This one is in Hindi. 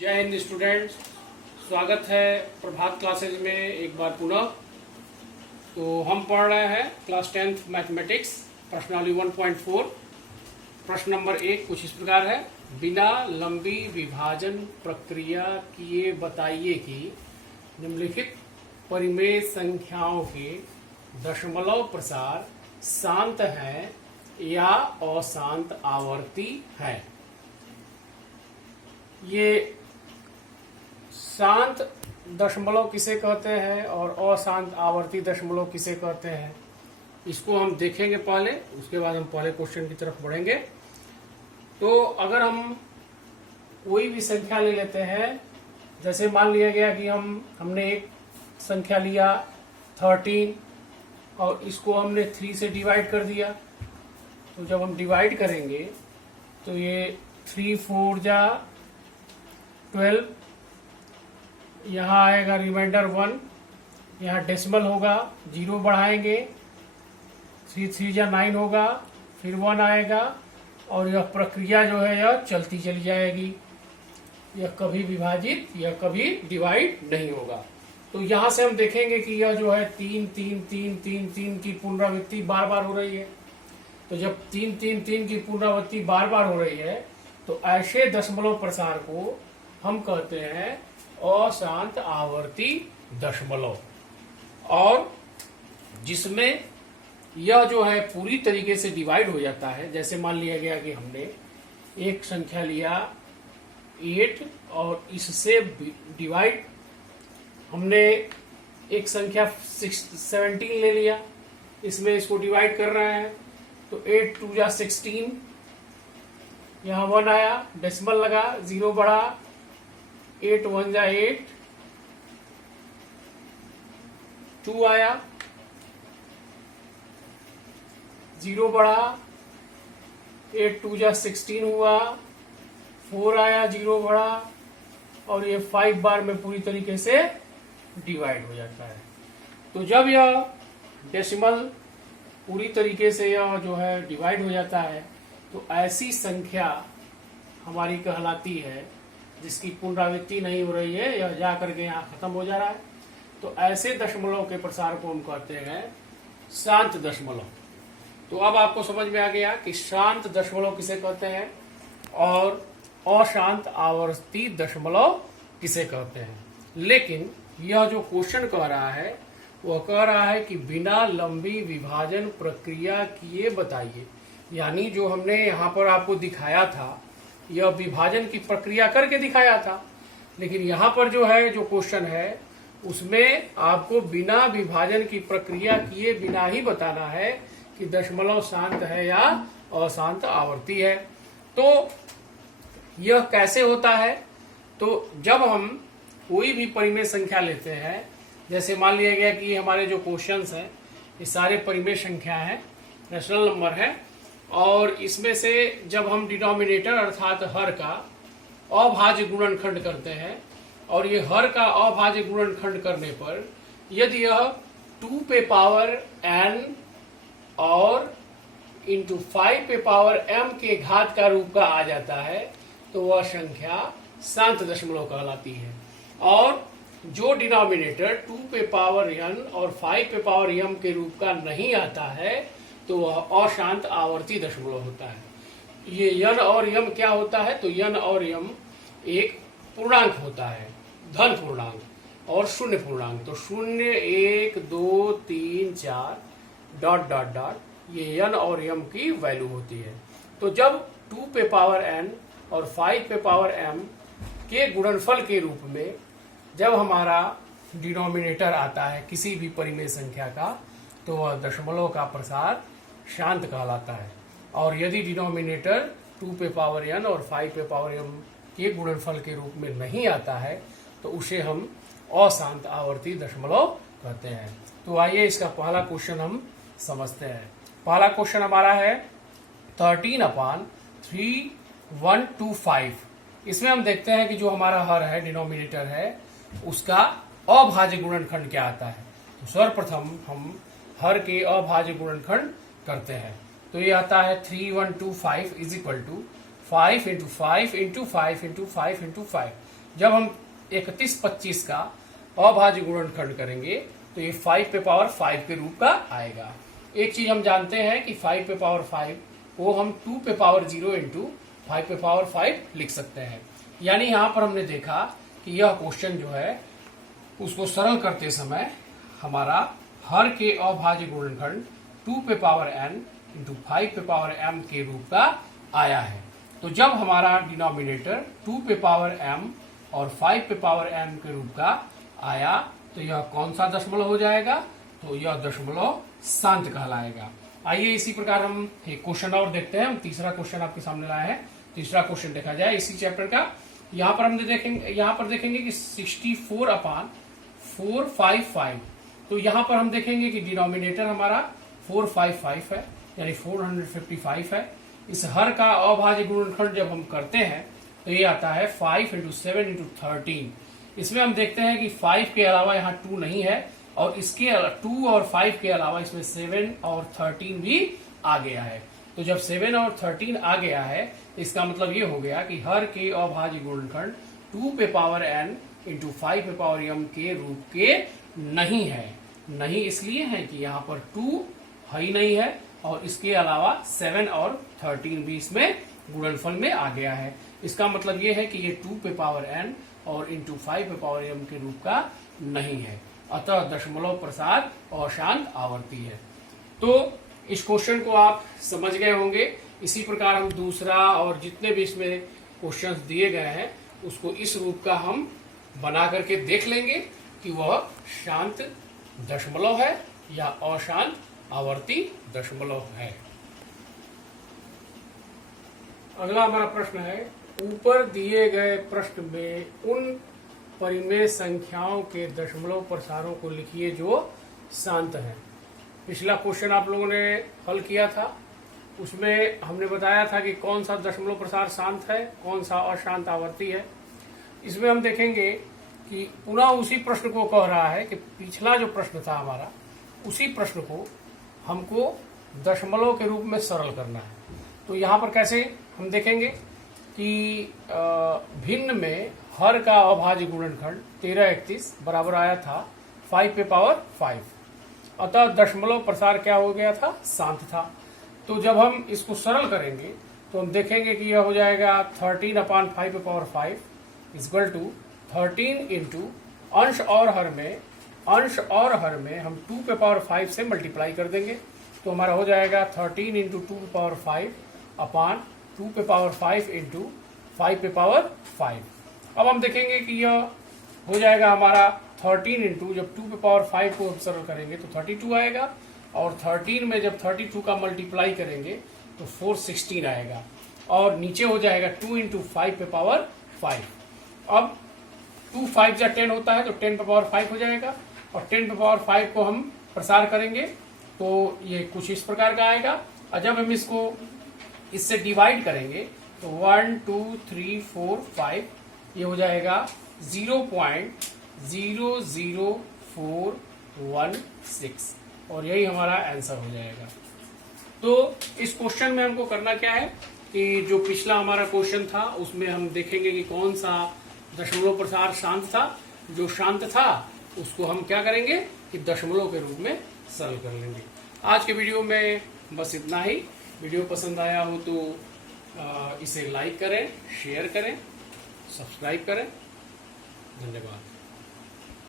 जय हिंद स्टूडेंट्स, स्वागत है प्रभात क्लासेज में एक बार पुनः। तो हम पढ़ रहे हैं क्लास 10th मैथमेटिक्स प्रश्नावली 1.4। प्रश्न नंबर 1 कुछ इस प्रकार है। बिना लंबी विभाजन प्रक्रिया किए बताइए कि निम्नलिखित परिमेय संख्याओं के दशमलव प्रसार शांत है या अशांत आवर्ती है। ये शांत दशमलव किसे कहते हैं और अशांत आवर्ती दशमलव किसे कहते हैं, इसको हम देखेंगे पहले, उसके बाद हम पहले क्वेश्चन की तरफ बढ़ेंगे। तो अगर हम कोई भी संख्या ले लेते हैं, जैसे मान लिया गया कि हमने एक संख्या लिया 13 और इसको हमने 3 से डिवाइड कर दिया। तो जब हम डिवाइड करेंगे तो ये 3 4 जा 12, यहाँ आएगा रिमाइंडर 1, यहाँ डेसिमल होगा, 0 बढ़ाएंगे, 3 3 जा 9 होगा, फिर 1 आएगा और यह प्रक्रिया जो है यह चलती चली जाएगी। यह कभी विभाजित या कभी डिवाइड नहीं होगा। तो यहाँ से हम देखेंगे कि यह जो है 3 3 3 3 3 की पुनरावृत्ति बार बार हो रही है। तो जब 3 3 3 की पुनरावृत्ति बार बार हो रही है तो ऐसे दशमलव प्रसार को हम कहते हैं अशांत आवर्ती दशमलव, और जिसमें यह जो है पूरी तरीके से डिवाइड हो जाता है। जैसे मान लिया गया कि हमने एक संख्या लिया 8 और इससे डिवाइड हमने एक संख्या 17 ले लिया, इसमें इसको डिवाइड कर रहे हैं। तो 8 2 जा 16, यहाँ 1 आया, डेसिमल लगा, 0 बढ़ा, 8 1 जा 8, 2 आया, 0 बढ़ा, 8 2 जा 16 हुआ, 4 आया, 0 बढ़ा, और ये 5 बार में पूरी तरीके से डिवाइड हो जाता है। तो जब यह डेसिमल पूरी तरीके से यह जो है डिवाइड हो जाता है तो ऐसी संख्या हमारी कहलाती है जिसकी पुनरावृत्ति नहीं हो रही है, यह जा करके यहाँ खत्म हो जा रहा है। तो ऐसे दशमलव के प्रसार को हम कहते हैं शांत दशमलव। तो अब आपको समझ में आ गया कि शांत दशमलव किसे कहते हैं और अशांत आवर्ती दशमलव किसे कहते हैं। लेकिन यह जो क्वेश्चन कह रहा है वह कह रहा है कि बिना लंबी विभाजन प्रक्रिया किए बताइए, यानी जो हमने यहाँ पर आपको दिखाया था यह विभाजन की प्रक्रिया करके दिखाया था। लेकिन यहाँ पर जो है जो क्वेश्चन है उसमें आपको बिना विभाजन की प्रक्रिया किए बिना ही बताना है कि दशमलव शांत है या अशांत आवर्ती है। तो यह कैसे होता है? तो जब हम कोई भी परिमेय संख्या लेते हैं, जैसे मान लिया गया कि हमारे जो क्वेश्चंस हैं ये सारे परिमेय संख्या हैं, रेशनल नंबर है, और इसमें से जब हम डिनोमिनेटर अर्थात हर का अभाज्य गुणनखंड करते हैं और ये हर का अभाज्य गुणनखंड करने पर यदि यह 2 पे पावर n और इंटू 5 पे पावर m के घात का रूप का आ जाता है तो वह संख्या शांत दशमलव कहलाती है। और जो डिनोमिनेटर 2 पे पावर n और 5 पे पावर m के रूप का नहीं आता है तो वह अशांत आवर्ती दशमलव होता है। ये n और m क्या होता है? तो n और m एक पूर्णांक होता है, धन पूर्णांक और शून्य पूर्णांक। तो 0 1 2 3 4 डॉट डॉट डॉट ये n और m की वैल्यू होती है। तो जब 2 पे पावर n और 5 पे पावर m के गुणनफल के रूप में जब हमारा डिनोमिनेटर आता है किसी भी परिमेय संख्या का तो वह दशमलव का प्रसार शांत कहलाता है। और यदि डिनोमिनेटर 2 पे पावर n और 5 पे पावर m के गुणनफल के रूप में नहीं आता है तो उसे हम अशांत आवर्ती दशमलव कहते हैं। तो आइए इसका पहला क्वेश्चन हम समझते हैं। पहला क्वेश्चन हमारा है 13/3125। इसमें हम देखते हैं कि जो हमारा हर है, डिनोमिनेटर है, उसका अभाज्य गुणनखंड क्या आता है। तो सर्वप्रथम हम हर के अभाज्य गुणनखंड करते हैं। तो ये आता है 3125 is equal to 5 into 5 into 5 into 5 into 5। जब हम 31-25 का अभाज्य गुणनखंड करेंगे तो ये 5 पे पावर 5 के रूप का आएगा। एक चीज हम जानते हैं कि 5 पे पावर 5 को हम 2 पे पावर 0 इंटू 5 पे पावर 5 लिख सकते हैं। यानी यहां पर हमने देखा कि यह क्वेश्चन जो है उसको सरल करते समय हमारा हर के अभाज्य गुणनखंड 2 पे पावर n इंटू 5 पे पावर m के रूप का आया है। तो जब हमारा डिनोमिनेटर 2 पे पावर m और 5 पे पावर m के रूप का आया तो यह कौन सा दशमलव हो जाएगा? तो यह दशमलव शांत कहलाएगा। आइए इसी प्रकार हम एक क्वेश्चन और देखते हैं। हम तीसरा क्वेश्चन आपके सामने लाए हैं। तीसरा क्वेश्चन देखा जाए इसी चैप्टर का। यहाँ पर हम देखेंगे कि 64/455। तो यहाँ पर हम देखेंगे कि डिनोमिनेटर हमारा 455 है, यानी 455 है। इस हर का अभाज्य गुणनखंड जब हम करते हैं तो ये आता है 5 इंटू 7 इंटू 13। इसमें हम देखते हैं कि 5 के अलावा यहाँ 2 नहीं है और इसके 2 और 5 के अलावा इसमें 7 और 13 भी आ गया है। तो जब 7 और 13 आ गया है तो इसका मतलब ये हो गया कि हर के अभाज्य गुणनखंड 2 पे पावर n इंटू 5 पे पावर m के रूप के नहीं है। नहीं इसलिए है कि यहाँ पर 2 है ही नहीं है और इसके अलावा 7 और 13 भी इसमें गुणनफल में आ गया है। इसका मतलब ये है कि ये 2 पे पावर n और इंटू 5 पे पावर m के रूप का नहीं है। अतः दशमलव प्रसार अशांत आवर्ती है। तो इस क्वेश्चन को आप समझ गए होंगे। इसी प्रकार हम दूसरा और जितने भी इसमें क्वेश्चंस दिए गए हैं उसको इस रूप का हम बना करके देख लेंगे कि वह शांत दशमलव है या अशांत आवर्ती दशमलव है। अगला हमारा प्रश्न है, ऊपर दिए गए प्रश्न में उन परिमेय संख्याओं के दशमलव प्रसारों को लिखिए जो शांत हैं। पिछला क्वेश्चन आप लोगों ने हल किया था, उसमें हमने बताया था कि कौन सा दशमलव प्रसार शांत है, कौन सा अशांत आवर्ती है। इसमें हम देखेंगे कि पुनः उसी प्रश्न को कह रहा है कि पिछला जो प्रश्न था हमारा, उसी प्रश्न को हमको दशमलव के रूप में सरल करना है। तो यहाँ पर कैसे हम देखेंगे कि भिन्न में हर का अभाज्य गुणनखंड 1331 बराबर आया था 5 पे पावर 5। अतः दशमलव प्रसार क्या हो गया था? शांत था। तो जब हम इसको सरल करेंगे तो हम देखेंगे कि यह हो जाएगा 13/5 पे पावर 5 इक्वल टू 13 इंटू अंश और हर में हम 2 पे पावर 5 से मल्टीप्लाई कर देंगे। तो हमारा हो जाएगा 13 इंटू 2 पे पावर 5 अपान 2 पे पावर 5 इंटू 5 पे पावर 5। अब हम देखेंगे कि यह हो जाएगा हमारा 13 इंटू, जब 2 पे पावर 5 को हम सरल करेंगे तो 32 आएगा और 13 में जब 32 का मल्टीप्लाई करेंगे तो 416 आएगा और नीचे हो जाएगा 2 इंटू 5 पे पावर 5। अब 2 5 जा 10 होता है तो 10 पे पावर 5 हो जाएगा और 10 पे पावर 5 को हम प्रसार करेंगे तो ये कुछ इस प्रकार का आएगा। और जब हम इसको इससे डिवाइड करेंगे तो 1 2 3 4 5 ये हो जाएगा 0.00416 और यही हमारा आंसर हो जाएगा। तो इस क्वेश्चन में हमको करना क्या है कि जो पिछला हमारा क्वेश्चन था उसमें हम देखेंगे कि कौन सा दशमलव प्रसार शांत था। जो शांत था उसको हम क्या करेंगे कि दशमलव के रूप में सरल कर लेंगे। आज के वीडियो में बस इतना ही। वीडियो पसंद आया हो तो इसे लाइक करें, शेयर करें, सब्सक्राइब करें। धन्यवाद।